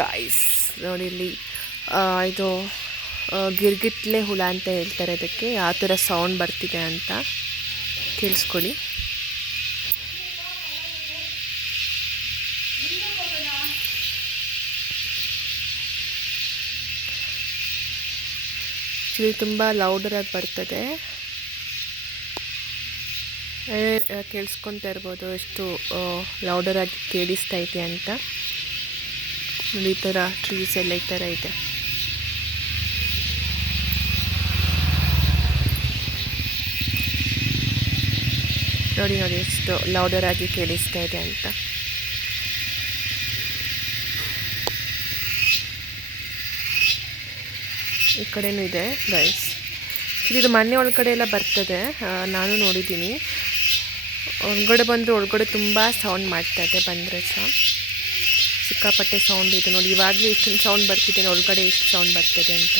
Guys ನೋಡಿ ಇಲ್ಲಿ ಇದು ಗಿರ್ಗಿಟ್ಲೆ ಹುಳ ಅಂತ ಹೇಳ್ತಾರೆ ಅದಕ್ಕೆ. ಯಾವ ಥರ ಸೌಂಡ್ ಬರ್ತಿದೆ ಅಂತ ಕೇಳಿಸ್ಕೊಳ್ಳಿ. ಇದು ತುಂಬ ಲೌಡರಾಗಿ ಬರ್ತದೆ. ಕೇಳಿಸ್ಕೊತಾ ಇರ್ಬೋದು ಎಷ್ಟು ಲೌಡರಾಗಿ ಕೇಳಿಸ್ತೈತೆ ಅಂತ. ಈ ಥರ ಟ್ರೀಸ್ ಎಲ್ಲ ಈ ಥರ ಇದೆ. ನೋಡಿ ನೋಡಿ ಎಷ್ಟು ಲೌಡರಾಗಿ ಕೇಳಿಸ್ತಾ ಇದೆ ಅಂತ. ಈ ಕಡೆನೂ ಇದೆ ಗೈಸ್. ಇದು ಮನೆ ಒಳಗಡೆ ಎಲ್ಲ ಬರ್ತದೆ, ನಾನು ನೋಡಿದ್ದೀನಿ. ಒಳಗಡೆ ಬಂದರೆ ಒಳಗಡೆ ತುಂಬ ಸೌಂಡ್ ಮಾಡ್ತಾಯಿದೆ. ಬಂದರೆ ಸಹ ಸಿಕ್ಕಾಪಟ್ಟೆ ಸೌಂಡ್ ಇದೆ ನೋಡಿ. ಇವಾಗಲೇ ಇಷ್ಟೊಂದು ಸೌಂಡ್ ಬರ್ತಿದೆ, ಒಳಗಡೆ ಎಷ್ಟು ಸೌಂಡ್ ಬರ್ತದೆ ಅಂತ.